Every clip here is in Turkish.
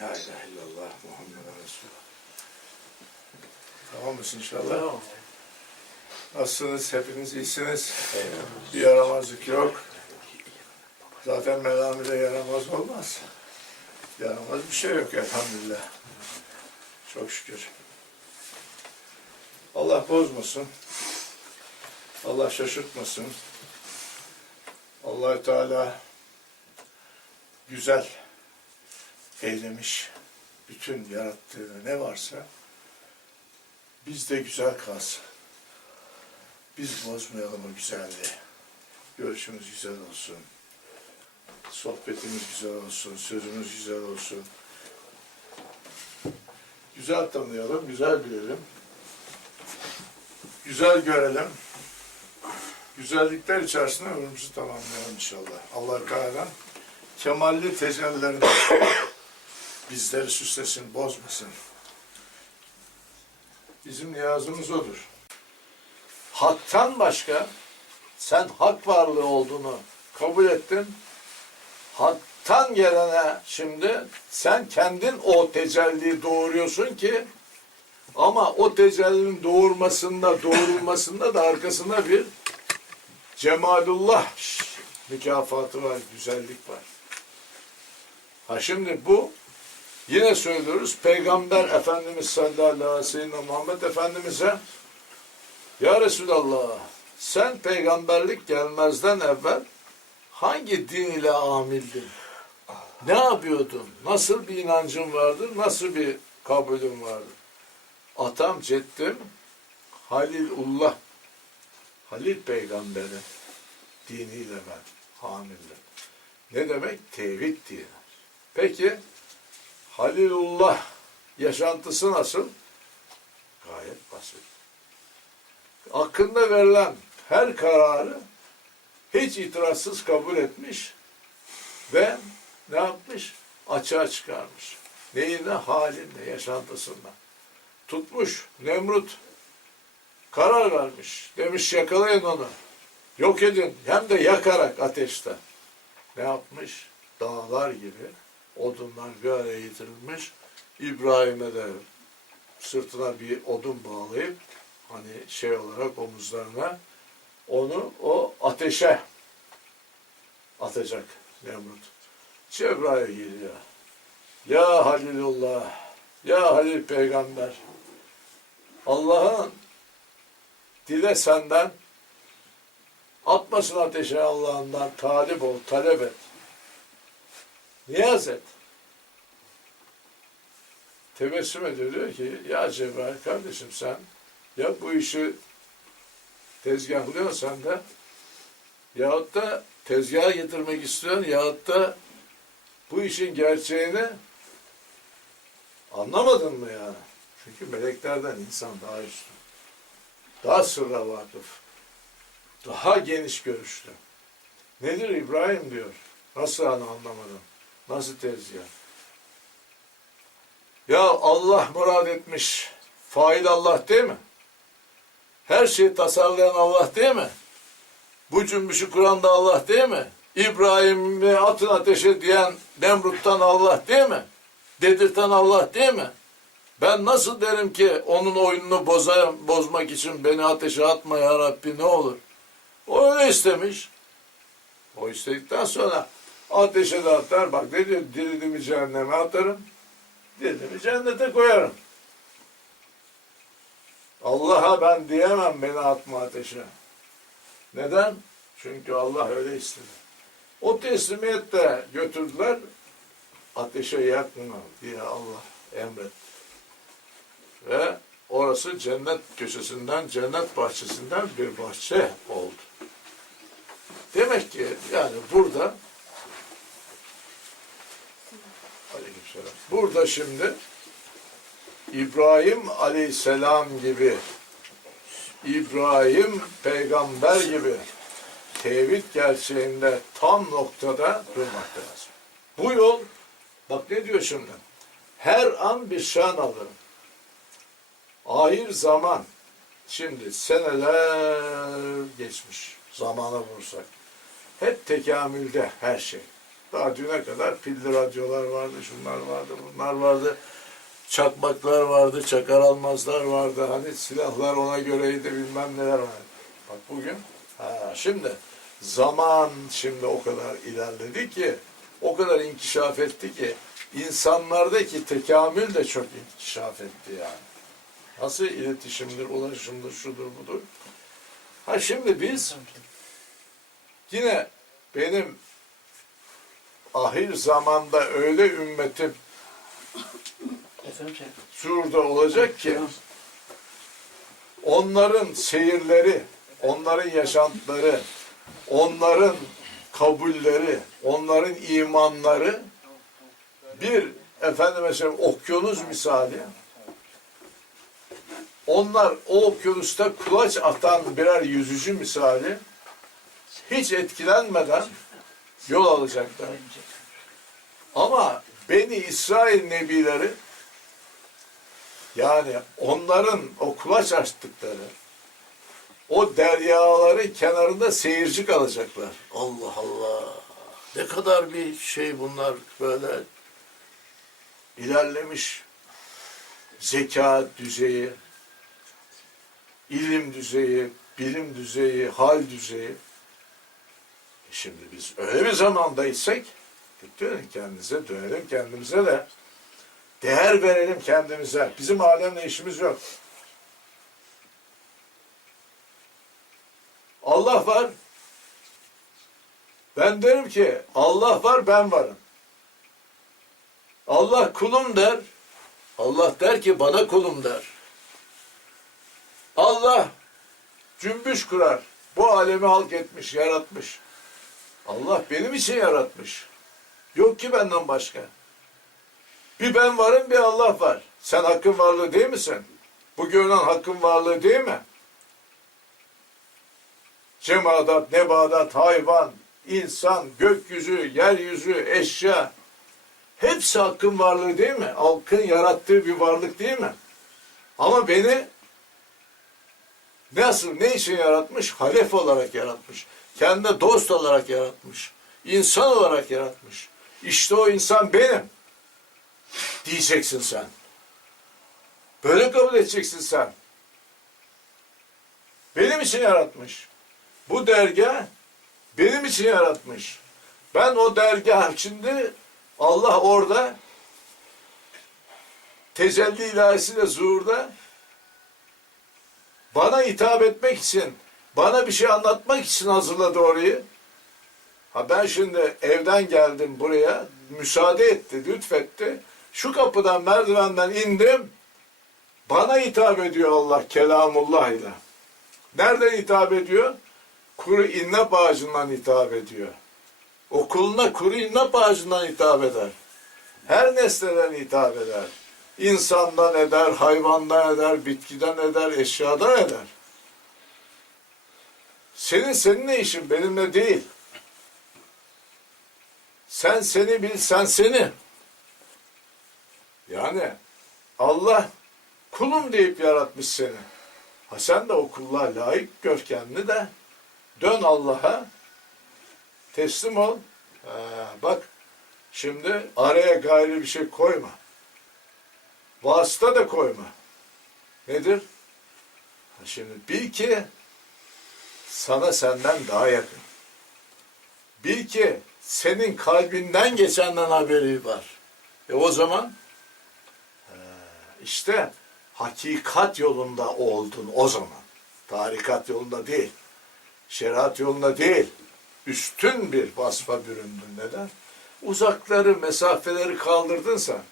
La ilahe illallah Muhammed Resulullah. Tamam mısın inşallah? Tamam. Nasılsınız? Hepiniz iyisiniz. Bir yaramazlık yok. Zaten melamide yaramaz olmaz. Yaramaz bir şey yok elhamdülillah. Çok şükür. Allah bozmasın. Allah şaşırtmasın. allah Teala güzel eylemiş. Bütün yarattığı ne varsa bizde güzel kalsın. Biz bozmayalım o güzelliği. Görüşümüz güzel olsun. Sohbetimiz güzel olsun. Sözümüz güzel olsun. Güzel tanıyalım, güzel bilelim. Güzel görelim. Güzellikler içerisinde ömrümüzü tamamlayalım inşallah. Allah Teala kemalli tecellilerini bizleri süslesin, bozmasın. Bizim niyazımız odur. Hak'tan başka sen hak varlığı olduğunu kabul ettin. Hak'tan gelene şimdi sen kendin o tecelliyi doğuruyorsun ki ama o tecellinin doğurmasında, doğurulmasında da arkasında bir cemalullah mükafatı var, güzellik var. Ha şimdi bu yine söylüyoruz Peygamber Efendimiz sallallahu aleyhi ve sellem Muhammed Efendimiz'e ya Resulallah sen peygamberlik gelmezden evvel hangi din ile amildin? Ne yapıyordun? Nasıl bir inancın vardı? Nasıl bir kabulün vardı? Atam, ceddim Halilullah Halil peygamberi diniyle ben hamildim. Ne demek? Tevhid dini. Peki Halilullah yaşantısı nasıl? Gayet basit hakkında verilen her kararı hiç itirazsız kabul etmiş ve ne yapmış? Açığa çıkarmış. Neyine? Halinde, yaşantısında. Tutmuş Nemrut. Karar vermiş. Demiş yakalayın onu. Yok edin. Hem de yakarak ateşte. Ne yapmış? Dağlar gibi odunlar bir araya getirilmiş. İbrahim'e de sırtına bir odun bağlayıp hani şey olarak omuzlarına onu o ateşe atacak Nemrut. Cebrail geliyor. Ya Halilullah, ya Halil peygamber. Allah'ın dile senden atmasın ateşe Allah'ından talip ol, talep et. Niyaz et. Tebessüm ediyor diyor ki ya Cebrail kardeşim sen ya bu işi tezgahlıyorsan da yahut da tezgaha getirmek istiyorsun yahut da bu işin gerçeğini anlamadın mı yani? Çünkü meleklerden insan daha üstün. Daha sırra vakıf. Daha geniş görüşlü. Nedir İbrahim diyor. Nasıl hani anlamadım? Nasıl tezgah? Ya Allah murad etmiş. Fail Allah değil mi? Her şeyi tasarlayan Allah değil mi? Bu cümbüşü kuran da Allah değil mi? İbrahim'i atın ateşe diyen Nemrut'tan Allah değil mi? Dedirten Allah değil mi? Ben nasıl derim ki onun oyununu bozayım, bozmak için beni ateşe atma ya Rabbi ne olur? O öyle istemiş. O istedikten sonra ateşe de atar. Bak ne diyor? Dirilimi cehenneme atarım. Dirilimi cennete koyarım. Allah'a ben diyemem beni atma ateşe. Neden? Çünkü Allah öyle istedi. O teslimiyette götürdüler, ateşe yakma diye Allah emretti. Ve orası cennet köşesinden, cennet bahçesinden bir bahçe oldu. Demek ki yani burada Burada şimdi İbrahim aleyhisselam gibi İbrahim peygamber gibi tevhid gerçeğinde tam noktada durmak lazım. Bu yol bak ne diyor şimdi? Her an bir şan alırım. Ahir zaman şimdi seneler geçmiş zamana vursak. Hep tekamülde her şey. Daha düne kadar pilli radyolar vardı, şunlar vardı, bunlar vardı. Çakmaklar vardı, çakar almazlar vardı. Hani silahlar ona göreydi, bilmem neler vardı. Bak bugün, ha, şimdi zaman şimdi o kadar ilerledi ki, o kadar inkişaf etti ki, insanlardaki tekamül de çok inkişaf etti yani. Nasıl iletişimdir, ulaşımdır, şudur budur. Ha şimdi biz yine benim ahir zamanda öyle ümmetim şurada olacak ki onların seyirleri, onların yaşantıları, onların kabulleri, onların imanları bir efendim mesela okyanus misali. Onlar o okyanusta kulaç atan birer yüzücü misali hiç etkilenmeden yol alacaklar. Ama Beni İsrail nebileri yani onların o kulaç açtıkları o deryaların kenarında seyirci kalacaklar. Allah Allah. Ne kadar bir şey bunlar böyle ilerlemiş zeka düzeyi, ilim düzeyi, bilim düzeyi, hal düzeyi. Şimdi biz öyle bir zamandaysak dönelim kendimize, dönelim kendimize de değer verelim kendimize. Bizim alemle işimiz yok. Allah var. Ben derim ki Allah var ben varım. Allah kulum der. Allah der ki bana kulum der. Allah cümbüş kurar. Bu alemi halk etmiş, yaratmış. Allah benim için yaratmış. Yok ki benden başka. Bir ben varım bir Allah var. Sen hakkın varlığı değil misin? Bu görünen hakkın varlığı değil mi? Cemaat, nebadat, hayvan, insan, gökyüzü, yeryüzü, eşya. Hepsi hakkın varlığı değil mi? Halkın yarattığı bir varlık değil mi? Ama beni nasıl, ne için yaratmış? Halef olarak yaratmış. Kendine dost olarak yaratmış. İnsan olarak yaratmış. İşte o insan benim. Diyeceksin sen. Böyle kabul edeceksin sen. Benim için yaratmış. Bu dergah benim için yaratmış. Ben o dergah şimdi Allah orada tecelli ilahisiyle zuhurda bana hitap etmek için, bana bir şey anlatmak için hazırladı orayı. Ha ben şimdi evden geldim buraya, müsaade etti, lütfetti. Şu kapıdan, merdivenden indim. Bana hitap ediyor Allah, kelamullah ile. Nereden hitap ediyor? Kuru innep ağacından hitap ediyor. Okuluna kuru innep ağacından hitap eder. Her nesneden hitap eder. İnsandan eder, hayvandan eder, bitkiden eder, eşyadan eder. Senin seninle işin benimle değil. Sen seni bil, sen seni. Yani Allah kulum deyip yaratmış seni. Ha sen de o kulluğa layık gör kendini de dön Allah'a teslim ol. Ha, bak şimdi araya gayri bir şey koyma. Vasıta da koyma. Nedir? Ha şimdi bil ki sana senden daha yakın. Bil ki senin kalbinden geçenden haberi var. E o zaman e, işte hakikat yolunda oldun o zaman. Tarikat yolunda değil. Şeriat yolunda değil. Üstün bir vasfa büründün. Neden? Uzakları, mesafeleri kaldırdın sen.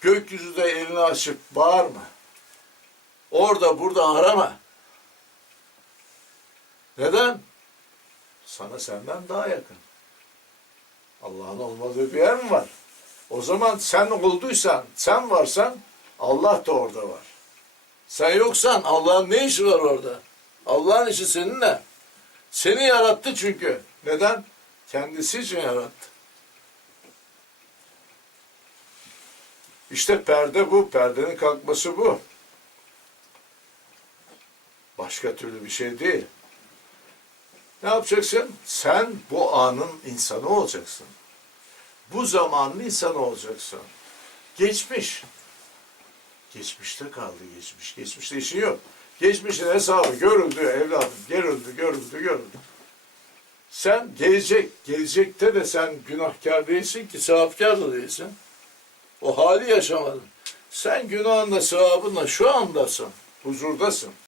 Gökyüzüde elini açıp bağırma. Orada burada arama. Neden? Sana senden daha yakın. Allah'ın olmadığı bir yer mi var? O zaman sen olduysan, sen varsan Allah da orada var. Sen yoksan Allah'ın ne işi var orada? Allah'ın işi seninle. Seni yarattı çünkü. Neden? Kendisi için yarattı. İşte perde bu. Perdenin kalkması bu. Başka türlü bir şey değil. Ne yapacaksın? Sen bu anın insanı olacaksın. bu zamanın insanı olacaksın. Geçmiş. Geçmişte kaldı geçmiş. Geçmişte işin yok. Geçmişin hesabı görüldü evladım. Görüldü, görüldü, görüldü. Sen gelecek, gelecekte de sen günahkar değilsin ki sevapkar da değilsin. O hali yaşamadın. Sen günahınla sevabınla şu andasın. Huzurdasın.